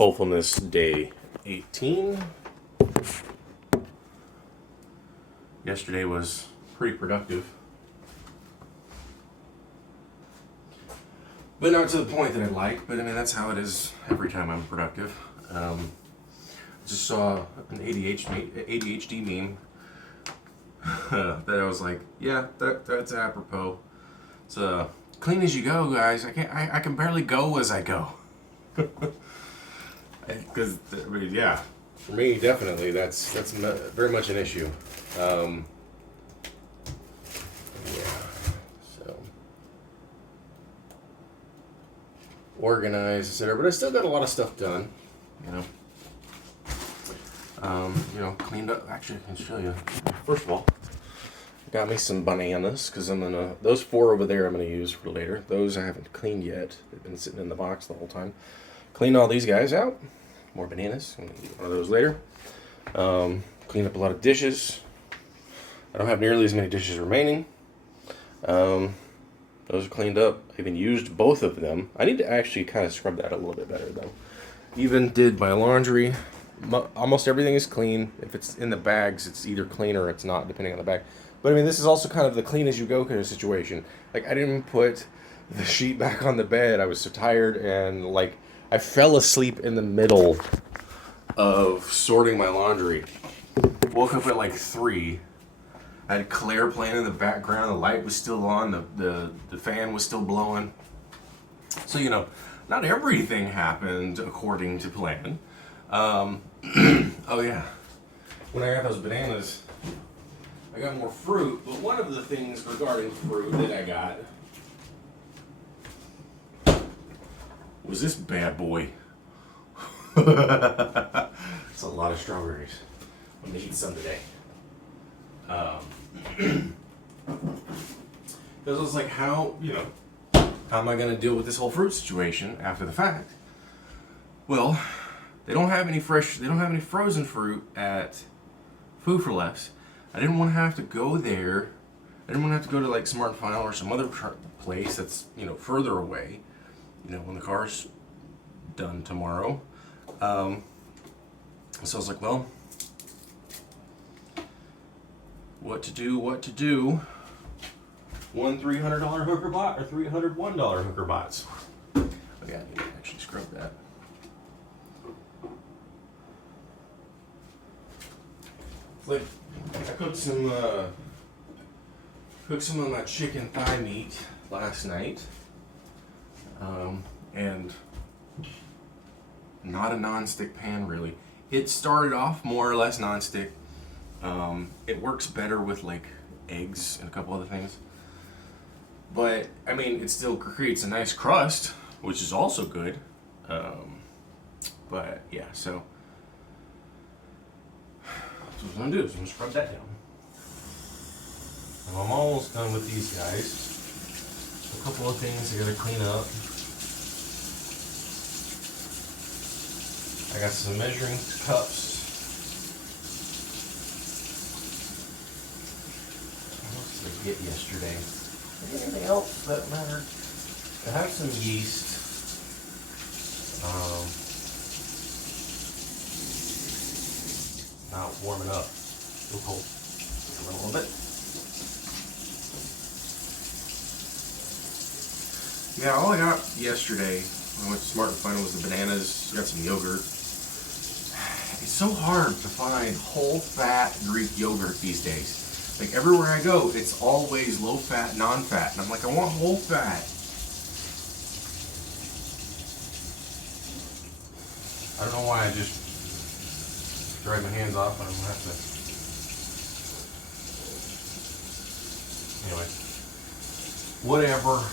Hopefulness day 18. Yesterday was pretty productive, but not to the point that I'd like. But I mean, that's how it is every time I'm productive. Just saw an ADHD meme that I was like, yeah, that's apropos. It's clean as you go, guys. I can barely go as I go. Because I mean, yeah, for me definitely that's very much an issue. Yeah, so organized, etc. But I still got a lot of stuff done, you know. Cleaned up. Actually, I can show you. First of all, I got me some bananas because those 4 over there I'm gonna use for later. Those I haven't cleaned yet. They've been sitting in the box the whole time. Clean all these guys out. More bananas. I'm gonna eat one of those later. Clean up a lot of dishes. I don't have nearly as many dishes remaining. Those are cleaned up. I even used both of them. I need to actually kind of scrub that a little bit better though. Even did my laundry. Almost everything is clean. If it's in the bags, it's either clean or it's not, depending on the bag. But I mean, this is also kind of the clean as you go kind of situation. Like, I didn't put the sheet back on the bed. I was so tired, and like I fell asleep in the middle of sorting my laundry. Woke up at like 3. I had Claire playing in the background. The light was still on. The fan was still blowing. So, you know, not everything happened according to plan. Oh yeah, when I got those bananas, I got more fruit, but one of the things regarding fruit that I got was this bad boy. It's a lot of strawberries. I'm gonna eat some today. Because I was like, how am I gonna deal with this whole fruit situation after the fact? Well, they don't have any frozen fruit at Food for Less. I didn't want to have to go there. I didn't want to have to go to like Smart & Final or some other place that's, further away, when the car's done tomorrow. So I was like, well, what to do? One $300 hooker bot or $301 hooker bots? Oh yeah, I need to actually scrub that. Like, I cooked some of my chicken thigh meat last night, and not a non-stick pan really. It started off more or less non-stick. It works better with like eggs and a couple other things, but I mean, it still creates a nice crust, which is also good. But yeah, so. So what I'm going to do is I'm going to scrub that down. And I'm almost done with these guys. A couple of things I got to clean up. I got some measuring cups. What else did I get yesterday? Anything else that mattered? I have some yeast. Not warming up. Still cold. Just a little bit. Yeah, all I got yesterday when I went to Smart & Final was the bananas. Got some yogurt. It's so hard to find whole fat Greek yogurt these days. Like everywhere I go, it's always low fat, non-fat. And I'm like, I want whole fat. I don't know why I just dried my hands off, and I'm gonna have to. Anyway, whatever.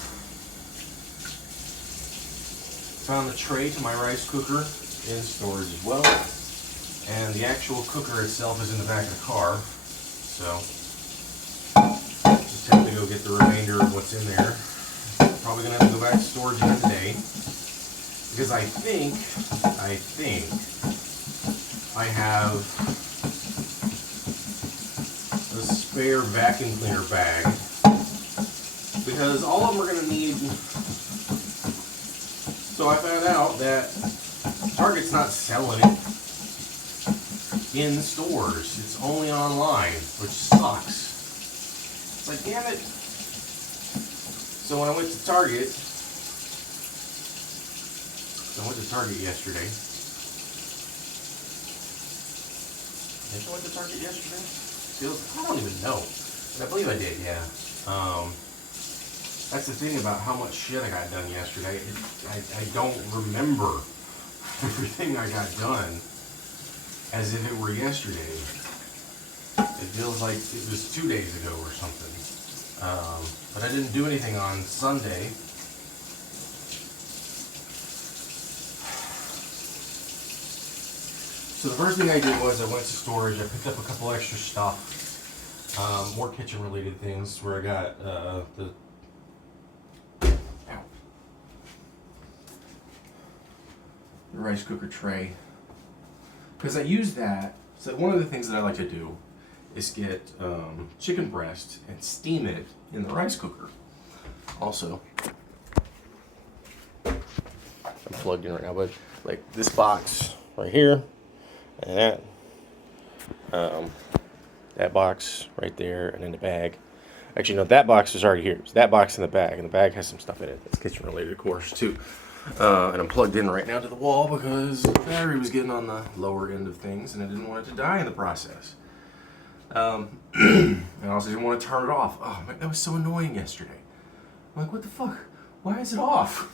Found the tray to my rice cooker in storage as well, and the actual cooker itself is in the back of the car. So just have to go get the remainder of what's in there. Probably gonna have to go back to storage again today because I think I have a spare vacuum cleaner bag because all of them are going to need. So I found out that Target's not selling it in the stores. It's only online, which sucks. It's like, damn it. So when I went to Target, yesterday. Did I went to Target yesterday? I don't even know. But I believe I did, yeah. That's the thing about how much shit I got done yesterday. I don't remember everything I got done as if it were yesterday. It feels like it was 2 days ago or something. But I didn't do anything on Sunday. So the first thing I did was I went to storage. I picked up a couple extra stuff, more kitchen related things, where I got the rice cooker tray, because I use that. So one of the things that I like to do is get chicken breast and steam it in the rice cooker. Also, I'm plugged in right now, but like this box right here, and that box right there, and then the bag. Actually, no, that box is already here. It's that box in the bag, and the bag has some stuff in it that's kitchen related, of course, too. And I'm plugged in right now to the wall because the battery was getting on the lower end of things, and I didn't want it to die in the process. And I also didn't want to turn it off. Oh man, that was so annoying yesterday. I'm like, what the fuck? Why is it off?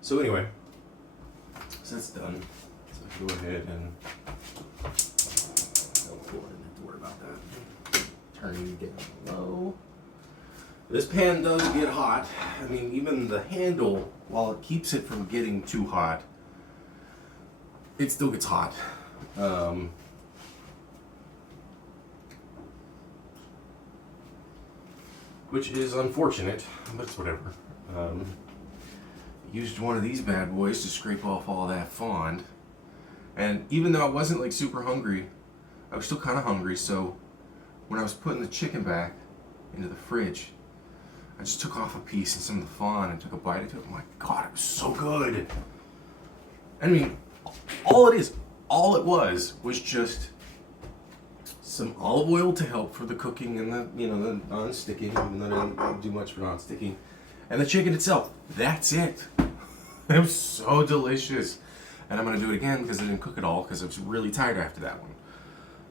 So anyway, so that's done. So go ahead and don't have to worry about that. Turning it down low. This pan does get hot. I mean, even the handle, while it keeps it from getting too hot, it still gets hot. Which is unfortunate, but it's whatever. Used one of these bad boys to scrape off all that fond. And even though I wasn't like super hungry, I was still kind of hungry, so when I was putting the chicken back into the fridge, I just took off a piece and some of the fond and took a bite of it. Oh my god, it was so good. I mean, all it was just some olive oil to help for the cooking and the non-sticking, even though I didn't do much for non-sticking. And the chicken itself, that's it. It was so delicious. And I'm gonna do it again because I didn't cook it all because I was really tired after that one.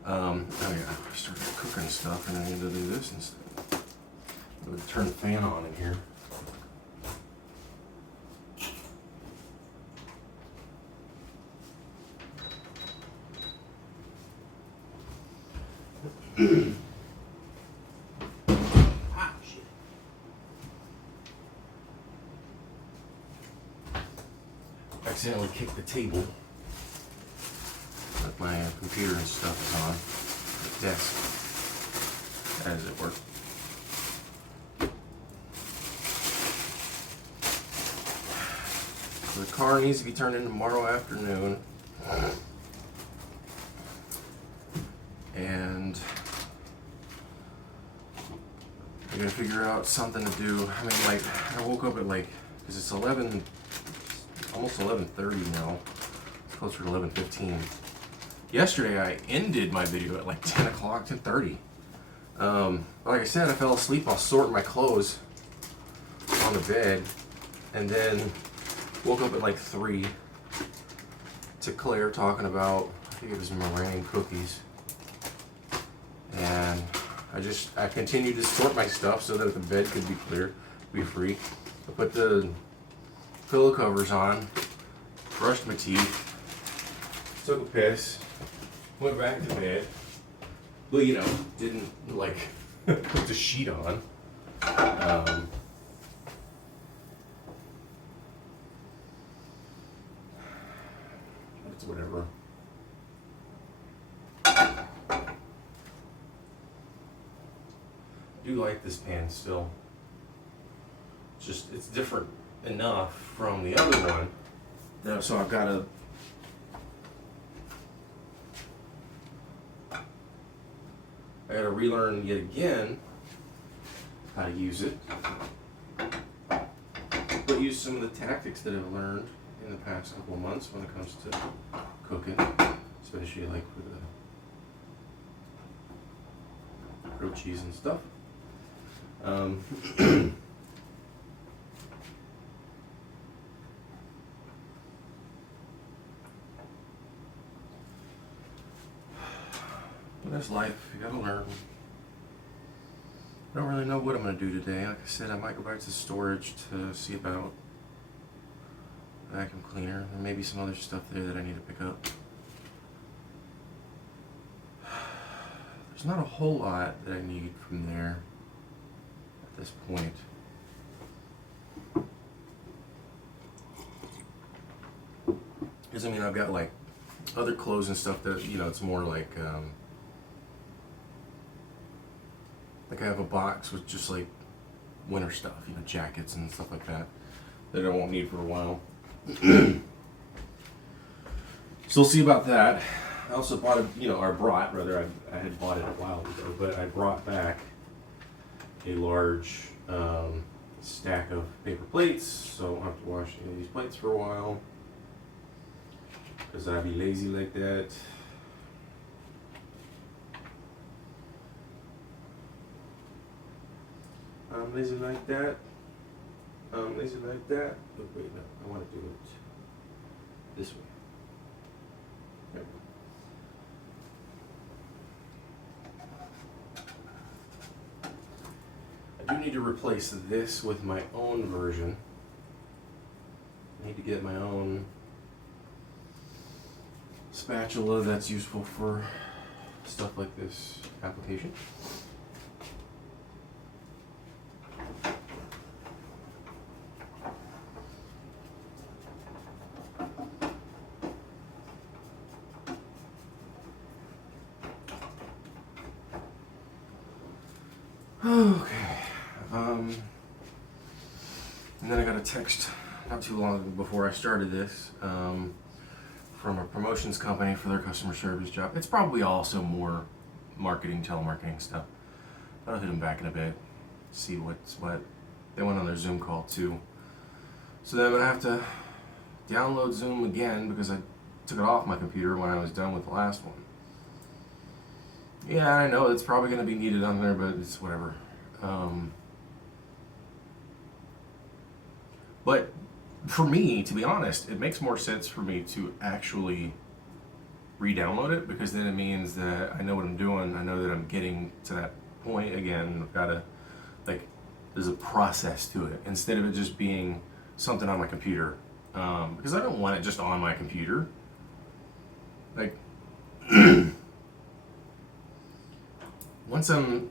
Oh yeah, I started cooking stuff and I need to do this instead. I'm gonna turn the fan on in here. Ah, shit. Accidentally kicked the table that my computer and stuff is on. The desk. How does it work? So the car needs to be turned in tomorrow afternoon. And I gotta figure out something to do. I mean, like, I woke up at because it's almost 11:30 now. It's closer to 11:15. Yesterday I ended my video at 10 o'clock, 10:30. Like I said, I fell asleep while sorting my clothes on the bed, and then woke up at 3 to Claire talking about, I think it was meringue cookies. And I continued to sort my stuff so that the bed could be clear, be free. I put the pillow covers on, brushed my teeth, took a piss, went back to bed. Well, didn't put the sheet on. It's whatever. I do like this pan still. It's different enough from the other one. So I've got to relearn yet again how to use it. put use some of the tactics that I've learned in the past couple of months when it comes to cooking, especially like with the grilled cheese and stuff. But that's life. You gotta learn. I don't really know what I'm gonna do today. Like I said, I might go back to storage to see about vacuum cleaner. There may be some other stuff there that I need to pick up. There's not a whole lot that I need from there at this point. Because I mean, I've got like other clothes and stuff that, you know, it's more like I have a box with just like winter stuff, you know, jackets and stuff like that that I won't need for a while. So we'll see about that. I also bought I had bought it a while ago, but I brought back a large stack of paper plates, so I won't have to wash any of these plates for a while, because I'd be lazy like that. I'm lazy like that. I'm lazy like that. Oh, wait, no, I want to do it this way. There we go. I do need to replace this with my own version. I need to get my own spatula that's useful for stuff like this application. Okay. And then I got a text not too long before I started this from a promotions company for their customer service job. It's probably also more marketing, telemarketing stuff. I'll hit them back in a bit, see what's what. They went on their Zoom call too. So then I'm gonna have to download Zoom again because I took it off my computer when I was done with the last one. Yeah, I know it's probably going to be needed on there, but it's whatever. But for me, to be honest, it makes more sense for me to actually re-download it, because then it means that I know what I'm doing. I know that I'm getting to that point again. I've got to, like, there's a process to it instead of it just being something on my computer. Because I don't want it just on my computer. Like, once I'm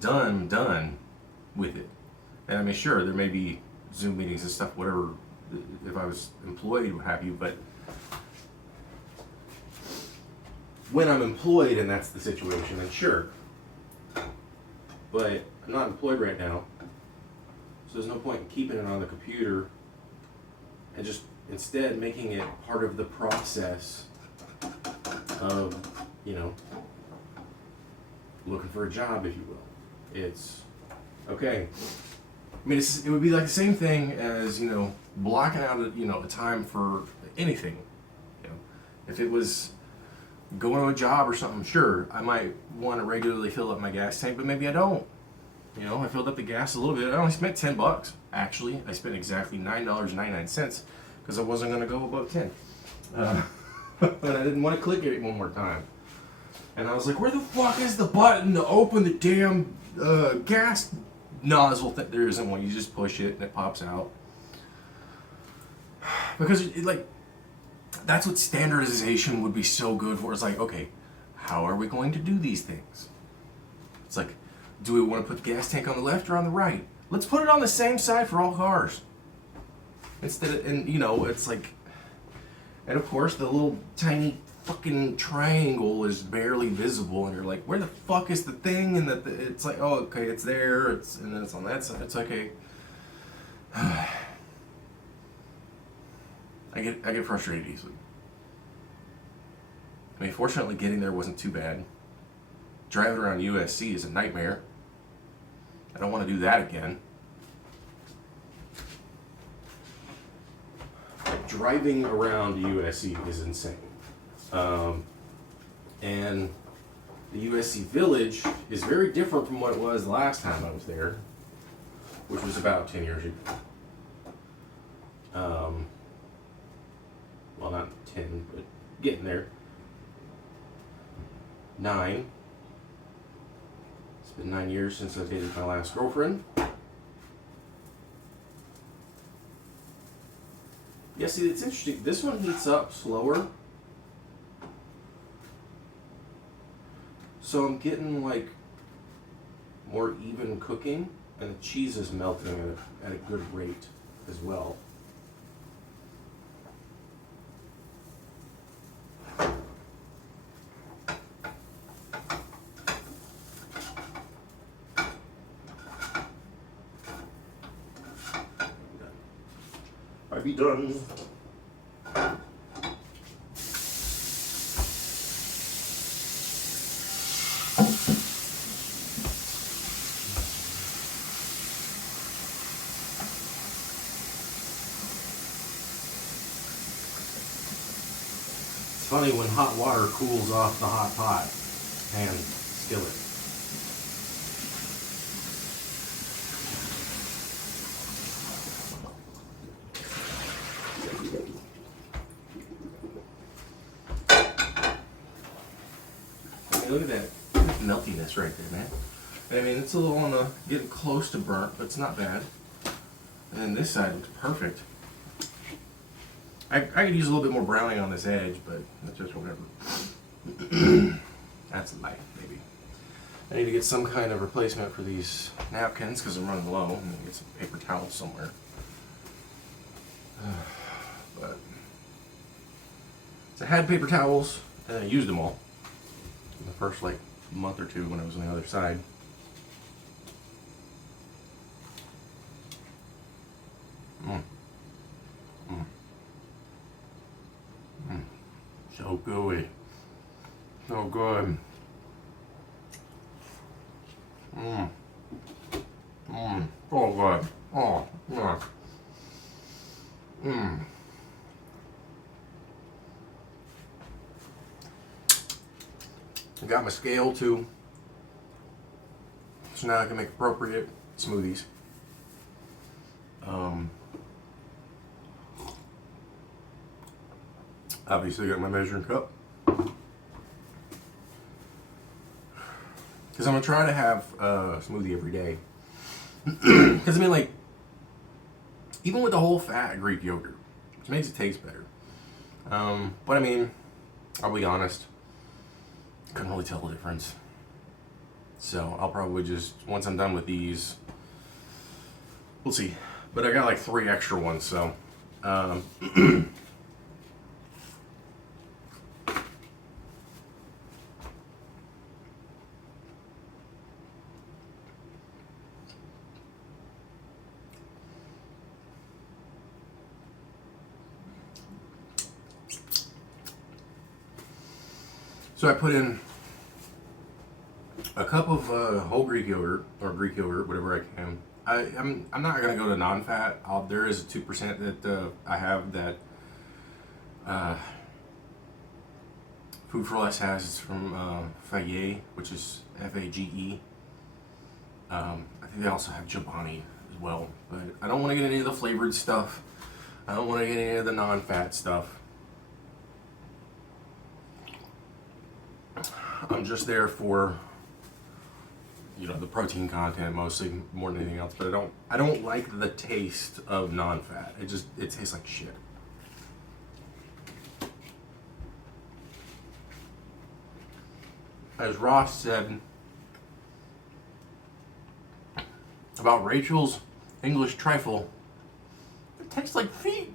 done, I'm done with it. And I mean, sure, there may be Zoom meetings and stuff, whatever, if I was employed, what have you, but when I'm employed and that's the situation, then sure. But I'm not employed right now, so there's no point in keeping it on the computer and just instead making it part of the process of, you know, looking for a job, if you will. It's okay. I mean, it would be like the same thing as, you know, blocking out a time for anything. You know, if it was going to a job or something, sure, I might want to regularly fill up my gas tank, but maybe I don't. You know, I filled up the gas a little bit. I only spent $10. Actually, I spent exactly $9.99 because I wasn't going to go above 10. But I didn't want to click it one more time. And I was like, where the fuck is the button to open the damn gas nozzle? There isn't one. You just push it and it pops out. Because, that's what standardization would be so good for. It's like, okay, how are we going to do these things? It's like, do we want to put the gas tank on the left or on the right? Let's put it on the same side for all cars. Instead of, and you know, it's like, and of course the little tiny fucking triangle is barely visible, and you're like, where the fuck is the thing? And it's like, oh, okay, it's there. And then it's on that side. It's okay. I get frustrated easily. I mean, fortunately, getting there wasn't too bad. Driving around USC is a nightmare. I don't want to do that again. Driving around USC is insane. And the USC Village is very different from what it was the last time I was there, which was about 10 years ago. Well, not 10, but getting there. 9. It's been 9 years since I dated my last girlfriend. Yeah, see, it's interesting. This one heats up slower. So I'm getting like more even cooking, and the cheese is melting at a good rate as well. I'll be done. It's funny when hot water cools off the hot pot and skillet. Look at that meltiness right there, man. I mean, it's a little on the getting close to burnt, but it's not bad. And then this side looks perfect. I could use a little bit more browning on this edge, but that's just whatever. That's light, maybe. I need to get some kind of replacement for these napkins because I'm running low. I'm gonna get some paper towels somewhere. But so I had paper towels and I used them all in the first like month or two when I was on the other side. So gooey. So good. So good. Oh, yeah. I got my scale too. So now I can make appropriate smoothies. Obviously got my measuring cup. Because I'm going to try to have a smoothie every day. Because I mean, like, even with the whole fat Greek yogurt, which makes it taste better. But I mean, I'll be honest, couldn't really tell the difference. So I'll probably just, once I'm done with these, we'll see. But I got like 3 extra ones, so. So I put in a cup of whole Greek yogurt, or Greek yogurt, whatever I can. I'm not going to go to non-fat. There is a 2% that I have that Food for Less has. It's from Fage, which is Fage. I think they also have Chobani as well. But I don't want to get any of the flavored stuff. I don't want to get any of the non-fat stuff. I'm just there for, you know, the protein content mostly, more than anything else. But I don't like the taste of non-fat. It tastes like shit. As Ross said about Rachel's English trifle, it tastes like feet.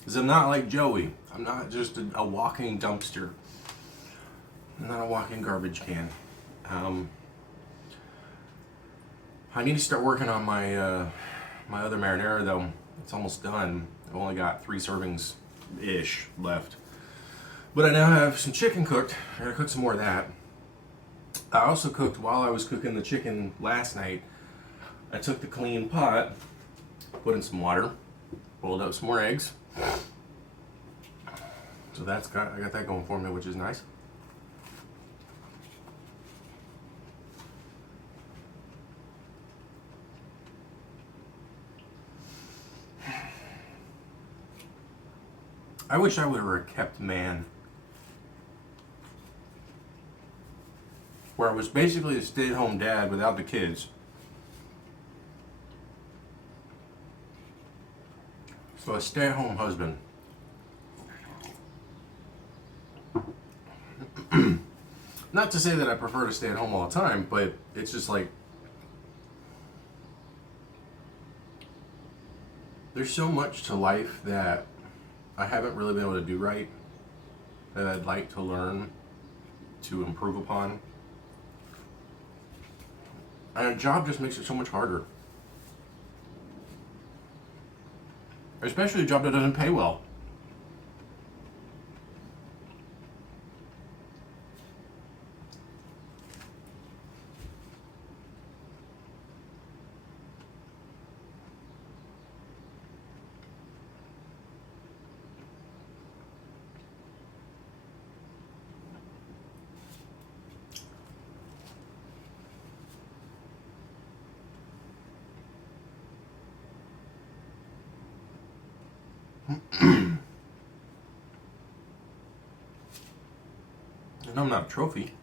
Because I'm not like Joey. I'm not just a walking dumpster. I'm not a walking garbage can. I need to start working on my my other marinara though. It's almost done. I've only got 3 servings ish left. But I now have some chicken cooked. I'm gonna cook some more of that. I also cooked, while I was cooking the chicken last night, I took the clean pot, put in some water, boiled up some more eggs. So I got that going for me, which is nice. I wish I would have kept man, where I was basically a stay-at-home dad without the kids. So a stay-at-home husband. Not to say that I prefer to stay at home all the time, but it's just like, there's so much to life that I haven't really been able to do right, that I'd like to learn to improve upon. And a job just makes it so much harder. Especially a job that doesn't pay well. And I'm not a trophy.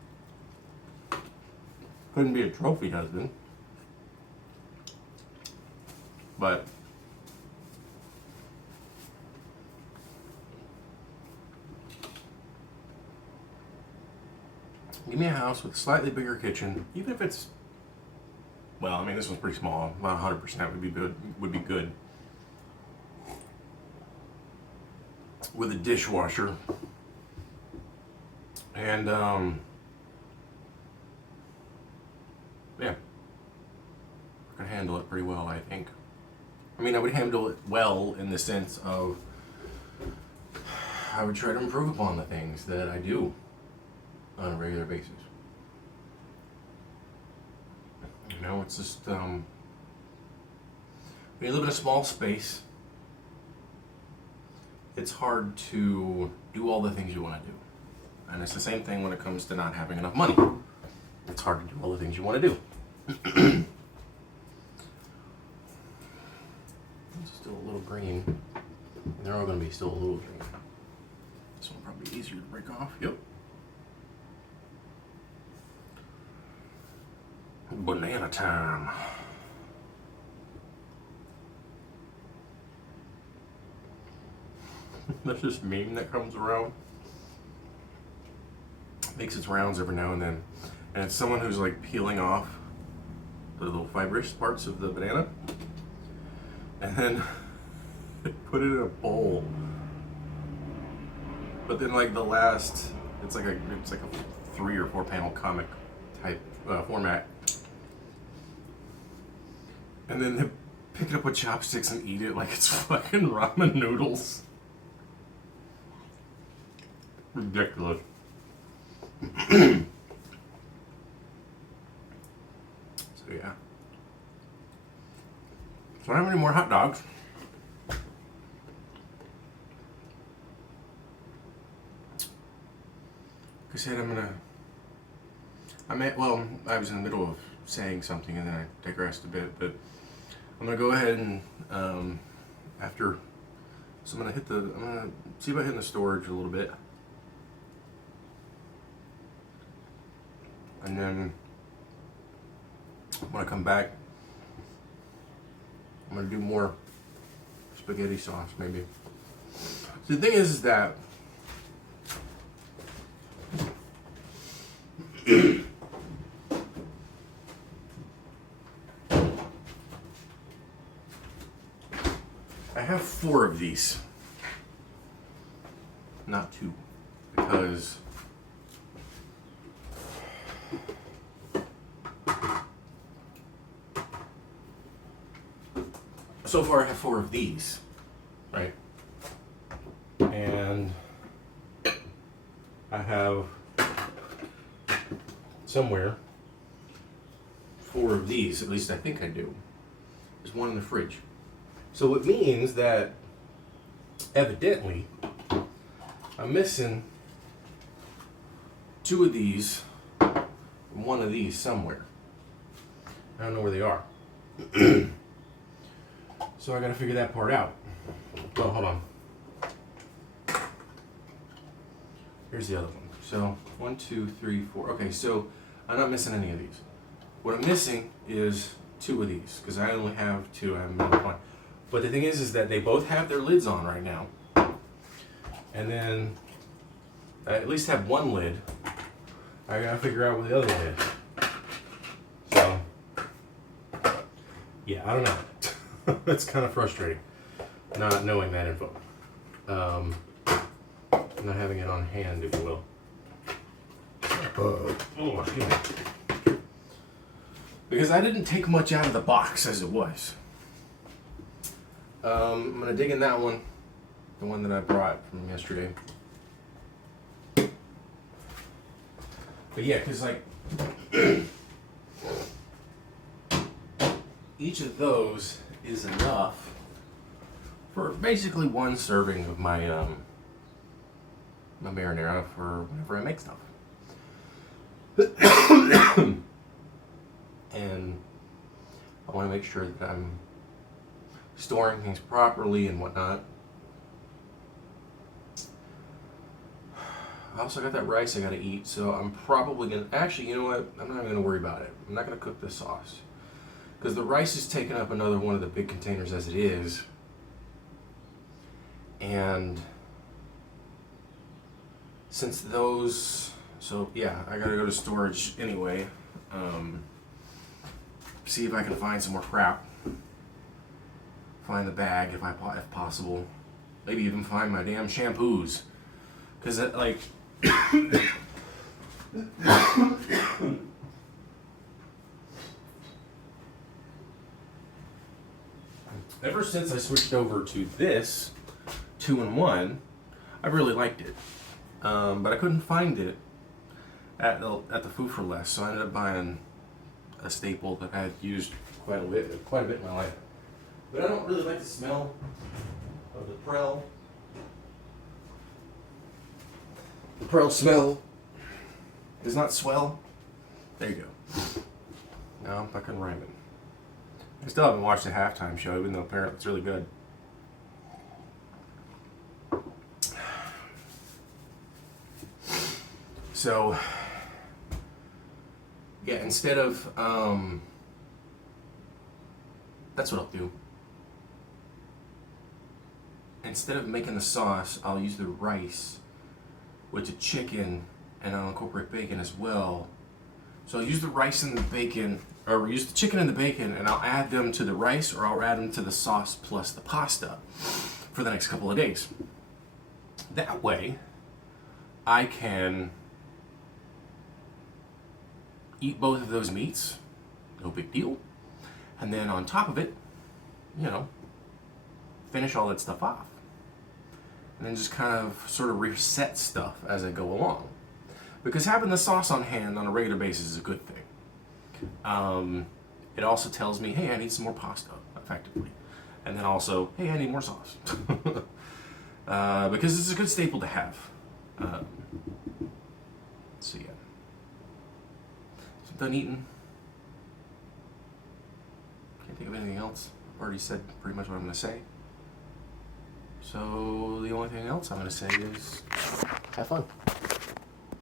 Couldn't be a trophy husband. But give me a house with a slightly bigger kitchen, even if it's, well, I mean, this one's pretty small. About 100% would be good. With a dishwasher. And yeah, I could handle it pretty well, I think. I mean, I would handle it well in the sense of I would try to improve upon the things that I do on a regular basis. You know, it's just when you live in a small space, it's hard to do all the things you want to do. And it's the same thing when it comes to not having enough money. It's hard to do all the things you want to do. It's still a little green. They're all going to be still a little green. This one probably easier to break off. Yep. Banana time. That's this meme that comes around. Makes its rounds every now and then. And it's someone who's like peeling off the little fibrous parts of the banana. And then put it in a bowl. But then like the last, it's like a 3 or 4 panel comic type format. And then they pick it up with chopsticks and eat it like it's fucking ramen noodles. Ridiculous. So yeah. So I don't have any more hot dogs. Like I said, I was in the middle of saying something and then I digressed a bit, but I'm gonna go ahead and I'm gonna see about hitting the storage a little bit. And then when I come back, I'm gonna do more spaghetti sauce, maybe. So the thing is that I have 4 of these, not 2, because so far I have 4 of these, right? And And I have somewhere 4 of these, at least I think I do. There's one in the fridge. So it means that evidently I'm missing 2 of these and 1 of these somewhere. I don't know where they are. So I gotta figure that part out. Oh, hold on. Here's the other one. So 1, 2, 3, 4. Okay, so I'm not missing any of these. What I'm missing is 2 of these because I only have 2. I haven't been able to find. But the thing is that they both have their lids on right now, and then I at least have one lid. I gotta figure out where the other one is. So yeah, I don't know. It's kind of frustrating not knowing that info. Not having it on hand, if you will. Oh, excuse me. Because I didn't take much out of the box as it was. I'm going to dig in that one, the one that I brought from yesterday. But yeah, because like each of those is enough for basically 1 serving of my my marinara for whenever I make stuff. And I want to make sure that I'm storing things properly and whatnot. I also got that rice I got to eat, so I'm probably going to... Actually, you know what? I'm not even going to worry about it. I'm not going to cook this sauce. Because the rice is taking up another one of the big containers as it is. And since those... So, yeah, I got to go to storage anyway. See if I can find some more crap. Find the bag if possible. Maybe even find my damn shampoos. Because, like... Ever since I switched over to this 2-in-1, I really liked it. But I couldn't find it at the Food for Less, so I ended up buying a staple that I had used quite a bit in my life. But I don't really like the smell of the Prel. The Prel smell is not swell. There you go. Now I'm fucking rhyming. I still haven't watched the halftime show, even though apparently it's really good. So, yeah, instead of, that's what I'll do. Instead of making the sauce, I'll use the rice with the chicken, and I'll incorporate bacon as well. So I'll use the rice and the bacon, or use the chicken and the bacon, and I'll add them to the rice, or I'll add them to the sauce plus the pasta for the next couple of days. That way, I can eat both of those meats, no big deal. And then on top of it, you know, finish all that stuff off. And then just kind of sort of reset stuff as I go along. Because having the sauce on hand on a regular basis is a good thing. It also tells me, hey, I need some more pasta, effectively. And then also, hey, I need more sauce. Because it's a good staple to have. So yeah. So I'm done eating. Can't think of anything else. I've already said pretty much what I'm going to say. So the only thing else I'm going to say is have fun.